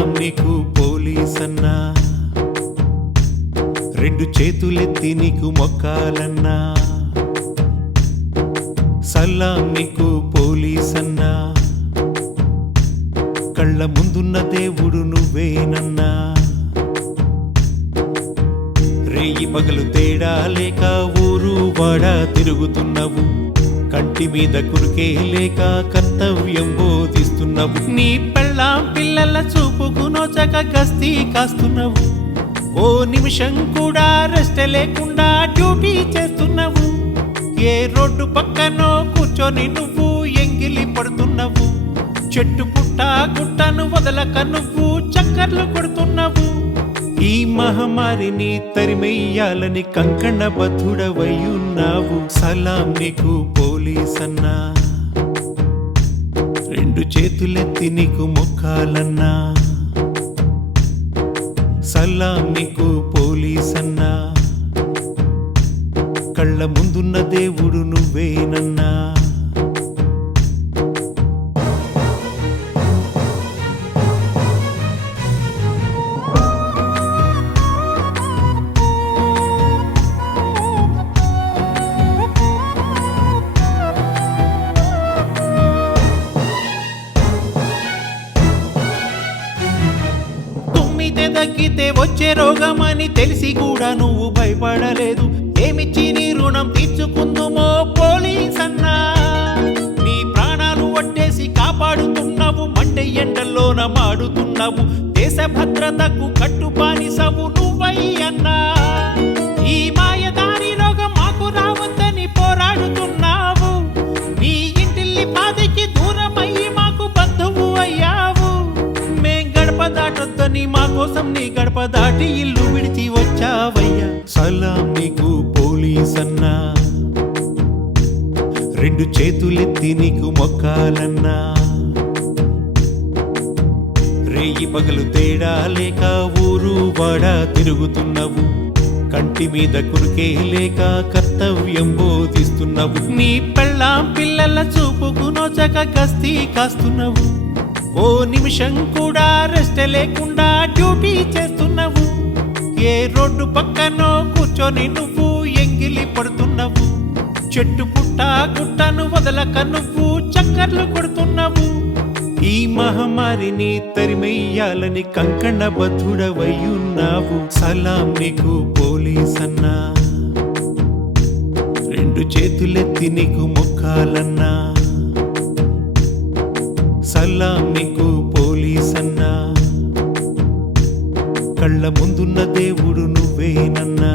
సలాం నీకు పోలీసన్నా, రెండు చేతులెత్తి నీకు మొక్కాలన్నా. సలాం నీకు పోలీసన్నా, కళ్ళ ముందున్న దేవుడు నువ్వేనన్నా. రేయి పగలు తేడా లేక ఊరు వాడ తిరుగుతున్నవు, కంటి మీద కురికే లేక కర్తవ్యం బోధిస్తున్నవు. నీ పెళ్ళాం పిల్లల చూపుకు నోచక గస్తీ కాస్తున్నవు, ఓ నిమిషం కూడా రెస్ట్ లేకుండా డ్యూటీ చేస్తున్నవు. ఏ రోడ్డు పక్కనో కూర్చొని నువ్వు ఎంగిలి పడుతున్నవు, చెట్టు పుట్ట గుట్టను వదలక నువ్వు చక్కర్లు కొడుతున్నవు. ఈ మహమ్మారిని తరిమెయ్యాలని కంకణబద్ధుడవయ్యున్నావు. సలాం నీకు పోలీసన్నా, రెండు చేతులెత్తి నీకు మొక్కాలన్నా. సలాం నీకు పోలీసన్నా, కళ్ళ ముందున్న దేవుడు నువ్వేనన్నా. తగ్గితే వచ్చే రోగమని తెలిసి కూడా నువ్వు భయపడలేదు. ఏమిచ్చి నీ రుణం తీర్చుకుందుమో పోలీసన్నా. నీ ప్రాణాలు వడ్డేసి కాపాడుతున్నావు, మండే ఎండల్లోన మాడుతున్నావు. దేశ భద్రతకు కట్టుబానిసవు నువ్వయ్యన్నా. ఈ మాయదారి రోగం మాకు రావద్దని పోరాడుతున్నావు. నీ ఇంటిల్లి పాదికి దూరమయ్యి మాకు బంధువు అయ్యావు. మేం గడప దాటొద్దని మా కోసం నీ గడప దాటి ఇల్లు విడిచి వచ్చావయ్యా. సలాం నీకు పోలీసన్నా, రెండు చేతులెత్తి నీకు మొక్కాలన్నా. రేయి పగలు తేడా లేక ఊరు వాడ తిరుగుతున్నవు, కంటి మీద కురికే లేక కర్తవ్యం బోధిస్తున్నవు. నీ పెళ్ళాం పిల్లల చూపుకు నోచక గస్తీ కాస్తున్నవు, ఓ నిమిషం కూడా రెస్ట్ లేకుండా డ్యూటీ చేస్తున్నవు. ఏ రోడ్డు పక్కనో కూర్చొని నువ్వు ఎంగిలి పడుతున్నవు, చెట్టు పుట్ట గుట్టను వదలక నువ్వు చక్కర్లు కొడుతున్నవు. ఈ మహమ్మారిని తరిమెయ్యాలని కంకణబద్ధుడవయ్యున్నావు. సలాం నీకు పోలీసన్నా, రెండు చేతులెత్తి నీకు మొక్కాలన్నా. సలాం నీకు పోలీసన్నా, కళ్ళ ముందున్న దేవుడు నువ్వేనన్నా.